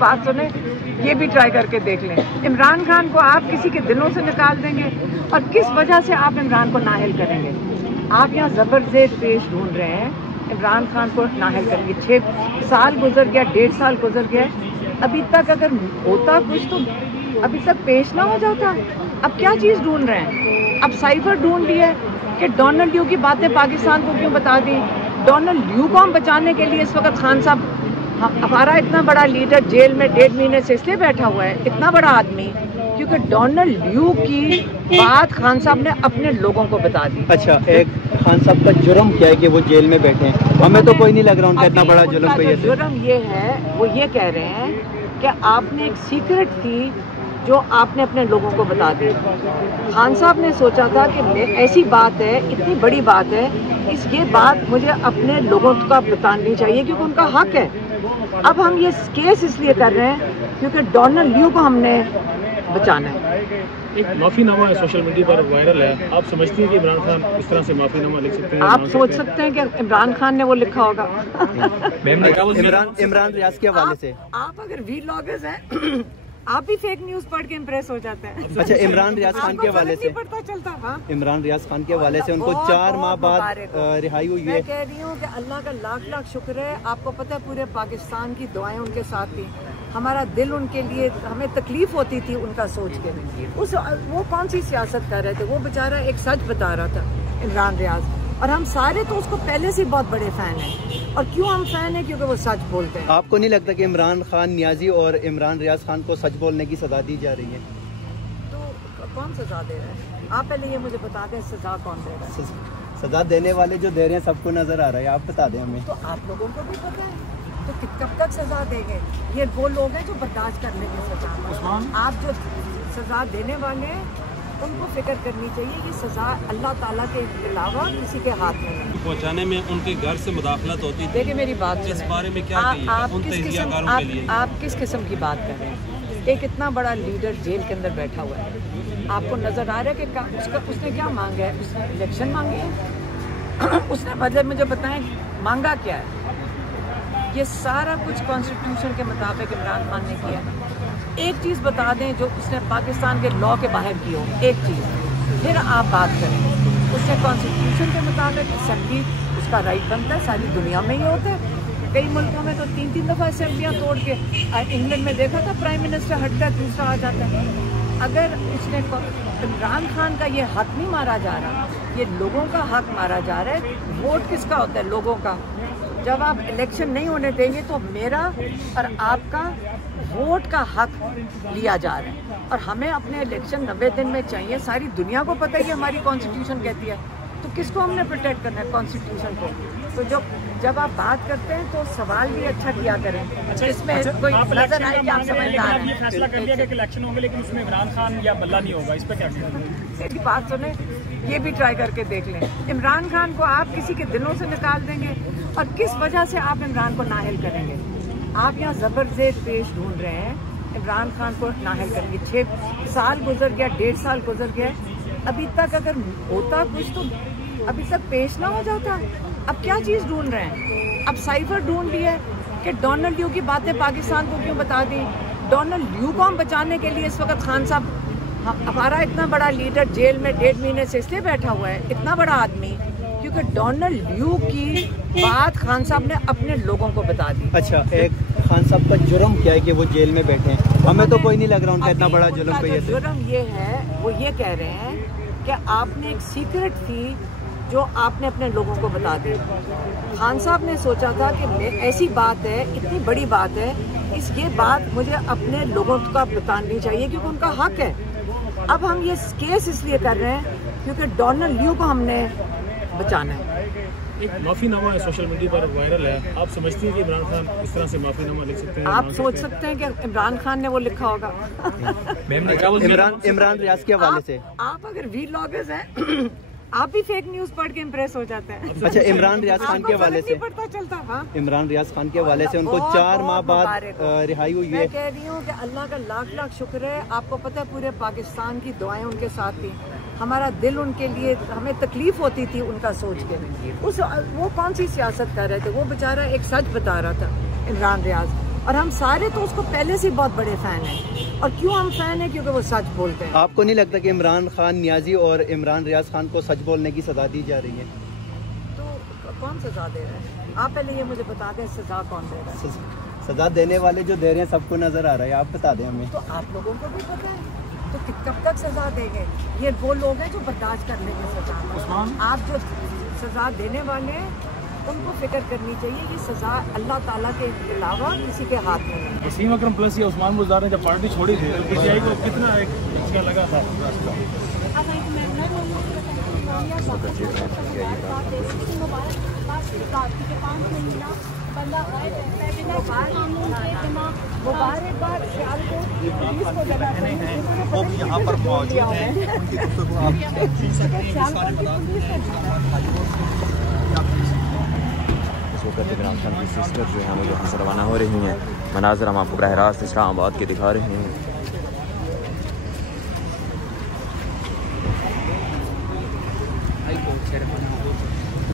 बात सुने, ये भी ट्राई करके देख लें। इमरान खान को आप किसी के दिलों से निकाल देंगे और किस वजह से आप इमरान को नाअहल करेंगे? आप यहाँ ज़बरदस्त पेश ढूंढ रहे हैं इमरान खान को नाअहल करेंगे। 6 साल गुजर गया, 1.5 साल गुजर गया, अभी तक अगर होता कुछ तो अभी तक पेश ना हो जाता। अब क्या चीज़ ढूंढ रहे हैं? अब साइफर ढूंढ ली है कि डोनाल्ड ल्यू की बातें पाकिस्तान को क्यों बता दी। डोनाल्ड ल्यू को हम बचाने के लिए इस वक्त खान साहब, हमारा इतना बड़ा लीडर जेल में 1.5 महीने से इसलिए बैठा हुआ है, इतना बड़ा आदमी, क्योंकि डोनाल्ड ल्यू की बात खान साहब ने अपने लोगों को बता दी। अच्छा, एक खान साहब का जुर्म क्या है कि वो जेल में बैठे हैं? हमें तो कोई नहीं लग रहा उनका इतना बड़ा जुर्म कोई है। जुर्म ये है, वो ये कह रहे हैं कि आपने एक सीक्रेट थी जो आपने अपने लोगों को बता दी। खान साहब ने सोचा था कि ऐसी बात है, इतनी बड़ी बात है, ये बात मुझे अपने लोगों का बतानी चाहिए क्योंकि उनका हक है। अब हम ये केस इसलिए कर रहे हैं क्योंकि डोनाल्ड ल्यू को हमने बचाना है। एक माफीनामा है सोशल मीडिया पर वायरल है, आप समझती हैं कि इमरान खान इस तरह से माफीनामा लिख सकते हैं? आप सोच सकते हैं कि इमरान खान ने वो लिखा होगा? इमरान रियाज के हवाले से आप अगर वीलॉगर्स हैं आप भी फेक न्यूज पढ़ के इम्प्रेस हो जाते हैं। अच्छा, इमरान रियाज खान के हवाले से पता चलता। हाँ, इमरान रियाज खान के हवाले से उनको 4 माह बाद रिहाई हुई है। मैं कह रही हूँ कि अल्लाह का लाख लाख शुक्र है। आपको पता है पूरे पाकिस्तान की दुआएं उनके साथ थी, हमारा दिल उनके लिए, हमें तकलीफ होती थी उनका सोच के। वो कौन सी सियासत कर रहे थे? वो बेचारा एक सच बता रहा था, इमरान रियाज, और हम सारे तो उसको पहले से बहुत बड़े फैन हैं। और क्यों हम फैन हैं? क्योंकि वो सच बोलते हैं। आपको नहीं लगता कि इमरान खान नियाजी और इमरान रियाज खान को सच बोलने की सजा दी जा रही है? तो कौन सजा दे रहा है? आप पहले ये मुझे बता दें, सजा कौन दे रहा है? सजा देने वाले जो दे रहे हैं सबको नजर आ रहा है, आप बता दें हमें। तो आप लोगों को भी पता है, तो कब तक सजा देंगे? ये वो लोग हैं जो बर्दाश्त कर लेंगे सजा। आप जो सजा देने वाले हैं उनको फिक्र करनी चाहिए कि सजा अल्लाह ताला के अलावा किसी के हाथ में नहीं। पहुंचाने में उनके घर से मुदाखलत होती थी। देखिए मेरी बात, इस बारे में क्या कहिए? आप किस किस्म की बात कर रहे हैं? एक इतना बड़ा लीडर जेल के अंदर बैठा हुआ है, आपको नजर आ रहा है कि उसने क्या मांगा है? उसने इलेक्शन मांगे है। उसने मतलब मुझे बताएं मांगा क्या है? ये सारा कुछ कॉन्स्टिट्यूशन के मुताबिक इमरान खान ने किया है। एक चीज़ बता दें जो उसने पाकिस्तान के लॉ के बाहर की हो, एक चीज़, फिर आप बात करें। उसने कॉन्स्टिट्यूशन के मुताबिक असेंबली उसका राइट बनता है, सारी दुनिया में ही होता है। कई मुल्कों में तो 3-3 दफ़ा असेंबलियाँ तोड़ के, इंग्लैंड में देखा था प्राइम मिनिस्टर हटता है, दूसरा आ जाता है। अगर उसने इमरान खान का ये हक नहीं मारा जा रहा, ये लोगों का हक मारा जा रहा है। वोट किसका होता है? लोगों का। जब आप इलेक्शन नहीं होने देंगे तो मेरा और आपका वोट का हक लिया जा रहा है, और हमें अपने इलेक्शन 90 दिन में चाहिए। सारी दुनिया को पता है कि हमारी कॉन्स्टिट्यूशन कहती है, तो किसको हमने प्रोटेक्ट करना है? कॉन्स्टिट्यूशन को। तो जब आप बात करते हैं तो सवाल भी अच्छा किया करें। अच्छा, इसमें कोई नजर आए कि आप समझदार हैं। फैसला कर लिया कि इलेक्शन होंगे लेकिन उसमें इमरान खान या बल्ला नहीं होगा, इस पर क्या कहेंगे? मेरी बात सुने, ये भी ट्राई करके देख लें। इमरान खान को आप किसी के दिलों से निकाल देंगे और किस वजह से आप इमरान को नाअहल करेंगे? आप यहाँ ज़बरदस्त पेश ढूंढ रहे हैं इमरान खान को नाअहल करेंगे। 6 साल गुजर गया, 1.5 साल गुजर गया, अभी तक अगर होता कुछ तो अभी तक पेश ना हो जाता। अब क्या चीज़ ढूंढ रहे हैं? अब साइफर ढूंढ ली है कि डोनाल्ड ल्यू की बातें पाकिस्तान को क्यों बता दी। डोनाल्ड ल्यू को हम बचाने के लिए इस वक्त खान साहब, हमारा इतना बड़ा लीडर जेल में 1.5 महीने से इसलिए बैठा हुआ है, इतना बड़ा आदमी, क्योंकि डोनाल्ड ल्यू की बात खान साहब ने अपने लोगों को बता दी। अच्छा, एक खान साहब का जुर्म क्या है कि वो जेल में बैठे हैं? हमें तो कोई नहीं लग रहा उनका इतना बड़ा जुर्म कोई है। जुर्म ये है, वो ये कह रहे हैं कि आपने एक सीक्रेट थी जो आपने अपने लोगों को बता दी। खान साहब ने सोचा था कि ऐसी बात है, इतनी बड़ी बात है, ये बात मुझे अपने लोगों का बतानी चाहिए क्योंकि उनका हक है। अब हम ये केस इसलिए कर रहे हैं क्योंकि डोनाल्ड ल्यू को हमने बचाना है। एक माफीनामा है सोशल मीडिया पर वायरल है, आप समझती हैं कि इमरान खान इस तरह से माफीनामा लिख सकते हैं? आप सोच सकते हैं कि इमरान खान ने वो लिखा होगा? इमरान रियाज के हवाले से आप अगर वीलॉगर्स हैं आप भी फेक न्यूज पढ़ के इम्प्रेस हो जाते हैं। अच्छा, इमरान रियाज खान के हवाले से पता चलता। हाँ, इमरान रियाज खान के हवाले से उनको 4 माह बाद रिहाई हुई है। मैं कह रही हूँ कि अल्लाह का लाख लाख शुक्र है। आपको पता है पूरे पाकिस्तान की दुआएं उनके साथ थी, हमारा दिल उनके लिए, हमें तकलीफ होती थी उनका सोच के। वो कौन सी सियासत कर रहे थे? वो बेचारा एक सच बता रहा था, इमरान रियाज, और हम सारे तो उसको पहले से बहुत बड़े फ़ैन हैं। और क्यों हम फ़ैन हैं? क्योंकि वो सच बोलते हैं। आपको नहीं लगता कि इमरान खान नियाजी और इमरान रियाज खान को सच बोलने की सज़ा दी जा रही है? तो कौन सज़ा दे रहा है? आप पहले ये मुझे बता दें, सज़ा कौन दे रहा है? सज़ा देने वाले जो दे रहे हैं सबको नज़र आ रहा है, आप बता दें हमें। तो आप लोगों को भी पता है, तो कब तक सज़ा देंगे? ये वो लोग हैं जो बर्दाश्त कर लेंगे सज़ा। आप जो सज़ा देने वाले हैं उनको फिक्र करनी चाहिए। ये सज़ा अल्लाह ताला के अलावा किसी के हाथ में नहीं है। वसीम अकरम प्लस या उस्मान बुज़दार ने जब पार्टी छोड़ी थी तो पीटीआई को कितना एक झटका लगा था? वो भी यहाँ पर मौजूद हैं, इस वक्त इमरान खान की सिस्टर जो है वो यहाँ से रवाना हो रही हैं। मनाज़र हम आपको बरह रास्त इस्लामाबाद के दिखा रहे हैं। Ay, po, sir,